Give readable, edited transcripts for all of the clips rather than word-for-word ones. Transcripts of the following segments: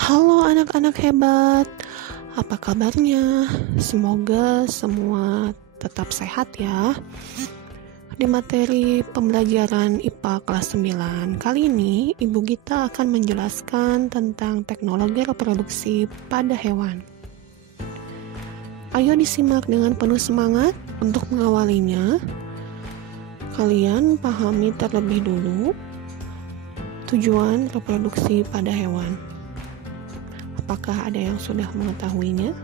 Halo anak-anak hebat, apa kabarnya? Semoga semua tetap sehat ya. Di materi pembelajaran IPA kelas 9, kali ini Ibu Gita akan menjelaskan tentang teknologi reproduksi pada hewan. Ayo disimak dengan penuh semangat. Untuk mengawalinya, kalian pahami terlebih dulu tujuan reproduksi pada hewan. Apakah ada yang sudah mengetahuinya?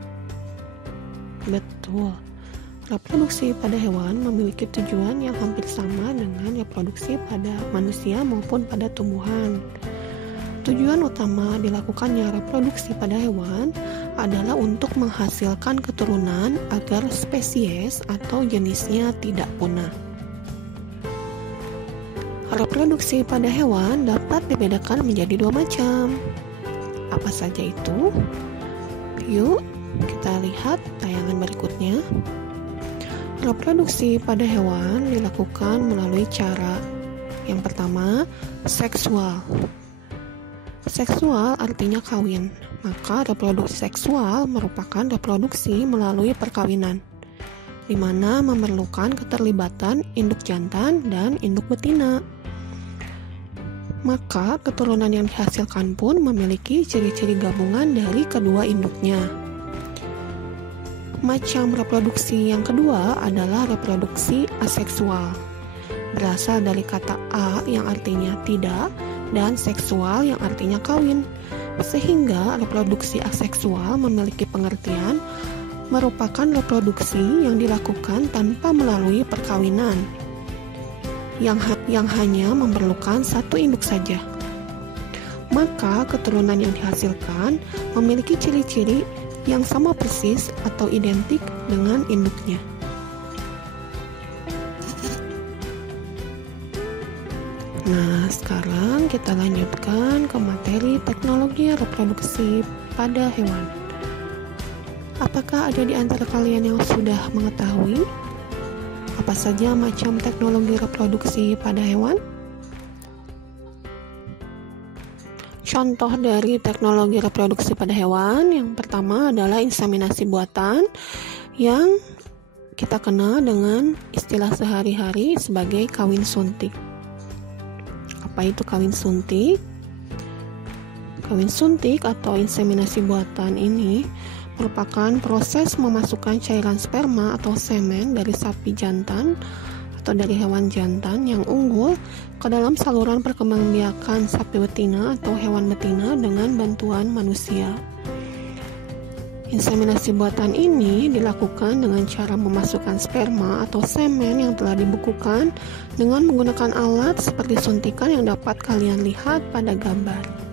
Betul. Reproduksi pada hewan memiliki tujuan yang hampir sama dengan reproduksi pada manusia maupun pada tumbuhan. Tujuan utama dilakukannya reproduksi pada hewan adalah untuk menghasilkan keturunan agar spesies atau jenisnya tidak punah. Reproduksi pada hewan dapat dibedakan menjadi dua macam. Apa saja itu? Yuk, kita lihat tayangan berikutnya. Reproduksi pada hewan dilakukan melalui cara yang pertama, seksual. Seksual artinya kawin, maka reproduksi seksual merupakan reproduksi melalui perkawinan, di mana memerlukan keterlibatan induk jantan dan induk betina. Maka keturunan yang dihasilkan pun memiliki ciri-ciri gabungan dari kedua induknya. Macam reproduksi yang kedua adalah reproduksi aseksual. Berasal dari kata a yang artinya tidak dan seksual yang artinya kawin. Sehingga reproduksi aseksual memiliki pengertian merupakan reproduksi yang dilakukan tanpa melalui perkawinan, yang hanya memerlukan satu induk saja. Maka keturunan yang dihasilkan memiliki ciri-ciri yang sama persis atau identik dengan induknya. Nah, sekarang kita lanjutkan ke materi teknologi reproduksi pada hewan. Apakah ada di antara kalian yang sudah mengetahui apa saja macam teknologi reproduksi pada hewan? Contoh dari teknologi reproduksi pada hewan yang pertama adalah inseminasi buatan yang kita kenal dengan istilah sehari-hari sebagai kawin suntik. Apa itu kawin suntik? Kawin suntik atau inseminasi buatan ini merupakan proses memasukkan cairan sperma atau semen dari sapi jantan atau dari hewan jantan yang unggul ke dalam saluran perkembangbiakan sapi betina atau hewan betina dengan bantuan manusia. Inseminasi buatan ini dilakukan dengan cara memasukkan sperma atau semen yang telah dibekukan dengan menggunakan alat seperti suntikan yang dapat kalian lihat pada gambar.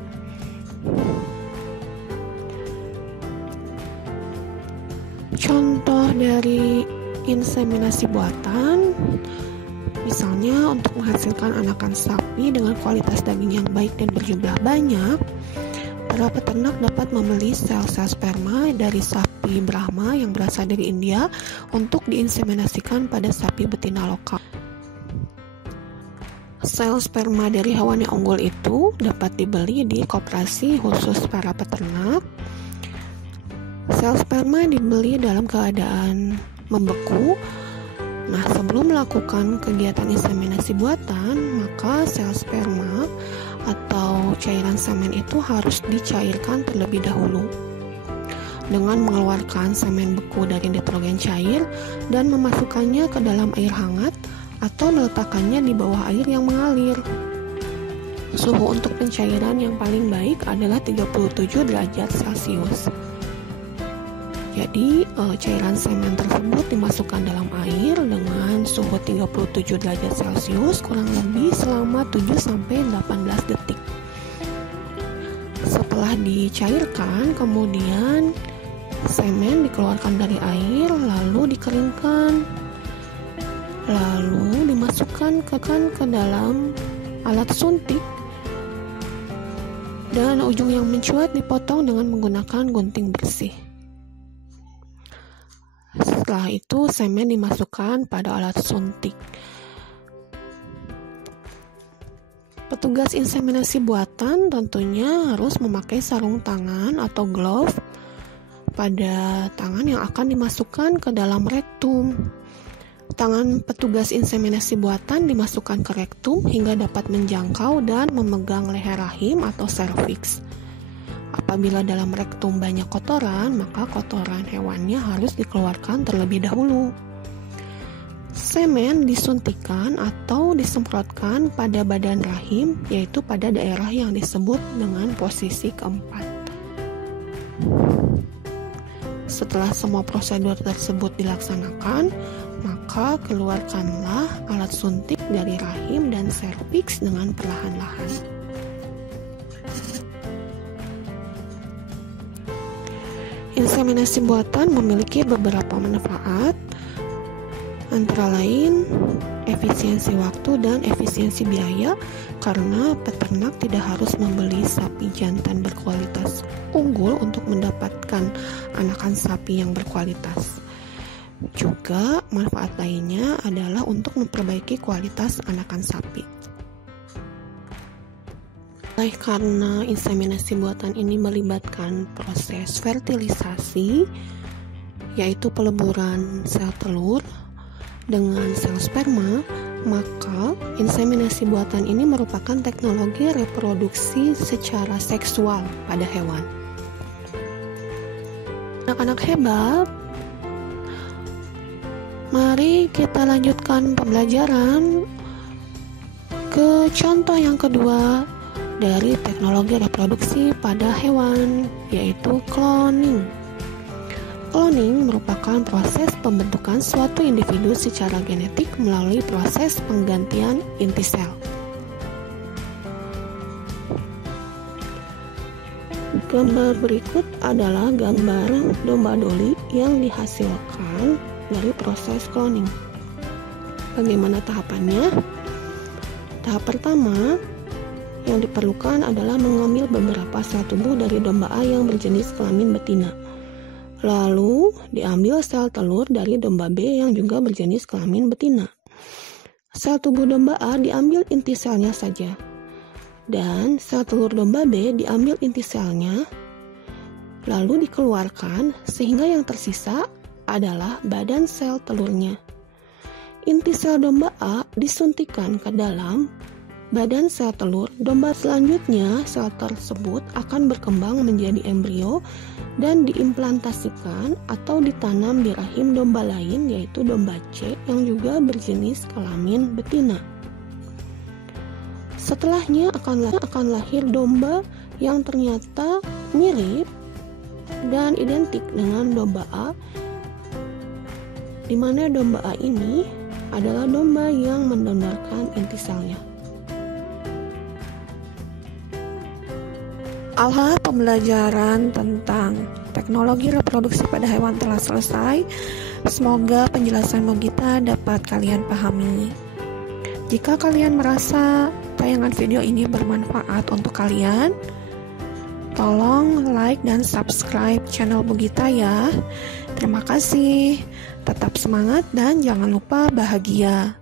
Contoh dari inseminasi buatan, misalnya untuk menghasilkan anakan sapi dengan kualitas daging yang baik dan berjumlah banyak, para peternak dapat membeli sel-sel sperma dari sapi Brahma yang berasal dari India untuk diinseminasikan pada sapi betina lokal. Sel sperma dari hewan yang unggul itu dapat dibeli di koperasi khusus para peternak. Sel sperma dibeli dalam keadaan membeku. Nah, sebelum melakukan kegiatan inseminasi buatan, maka sel sperma atau cairan semen itu harus dicairkan terlebih dahulu dengan mengeluarkan semen beku dari nitrogen cair dan memasukkannya ke dalam air hangat atau meletakkannya di bawah air yang mengalir. Suhu untuk pencairan yang paling baik adalah 37 derajat Celcius. Jadi, cairan semen tersebut dimasukkan dalam air dengan suhu 37 derajat Celcius kurang lebih selama 7-18 detik. Setelah dicairkan, kemudian semen dikeluarkan dari air, lalu dikeringkan, lalu dimasukkan ke dalam alat suntik, dan ujung yang mencuat dipotong dengan menggunakan gunting bersih. Setelah itu semen dimasukkan pada alat suntik. Petugas inseminasi buatan tentunya harus memakai sarung tangan atau glove pada tangan yang akan dimasukkan ke dalam rektum. Tangan petugas inseminasi buatan dimasukkan ke rektum hingga dapat menjangkau dan memegang leher rahim atau serviks. Apabila dalam rektum banyak kotoran, maka kotoran hewannya harus dikeluarkan terlebih dahulu. Semen disuntikan atau disemprotkan pada badan rahim, yaitu pada daerah yang disebut dengan posisi keempat. Setelah semua prosedur tersebut dilaksanakan, maka keluarkanlah alat suntik dari rahim dan serviks dengan perlahan-lahan. Inseminasi buatan memiliki beberapa manfaat, antara lain efisiensi waktu dan efisiensi biaya, karena peternak tidak harus membeli sapi jantan berkualitas unggul untuk mendapatkan anakan sapi yang berkualitas. Juga manfaat lainnya adalah untuk memperbaiki kualitas anakan sapi. Karena inseminasi buatan ini melibatkan proses fertilisasi, yaitu peleburan sel telur dengan sel sperma, maka inseminasi buatan ini merupakan teknologi reproduksi secara seksual pada hewan. Anak-anak hebat, mari kita lanjutkan pembelajaran ke contoh yang kedua dari teknologi reproduksi pada hewan, yaitu cloning. Cloning merupakan proses pembentukan suatu individu secara genetik melalui proses penggantian inti sel. Gambar berikut adalah gambar domba doli yang dihasilkan dari proses cloning. Bagaimana tahapannya? Tahap pertama yang diperlukan adalah mengambil beberapa sel tubuh dari domba A yang berjenis kelamin betina. Lalu diambil sel telur dari domba B yang juga berjenis kelamin betina. Sel tubuh domba A diambil inti selnya saja, dan sel telur domba B diambil inti selnya, lalu dikeluarkan sehingga yang tersisa adalah badan sel telurnya. Inti sel domba A disuntikan ke dalam badan sel telur domba. Selanjutnya, sel tersebut akan berkembang menjadi embrio dan diimplantasikan atau ditanam di rahim domba lain, yaitu domba C yang juga berjenis kelamin betina. Setelahnya akan lahir domba yang ternyata mirip dan identik dengan domba A, di mana domba A ini adalah domba yang mendonorkan inti selnya. Alhamdulillah, pembelajaran tentang teknologi reproduksi pada hewan telah selesai. Semoga penjelasan Mogita dapat kalian pahami. Jika kalian merasa tayangan video ini bermanfaat untuk kalian, tolong like dan subscribe channel Mogita ya. Terima kasih. Tetap semangat dan jangan lupa bahagia.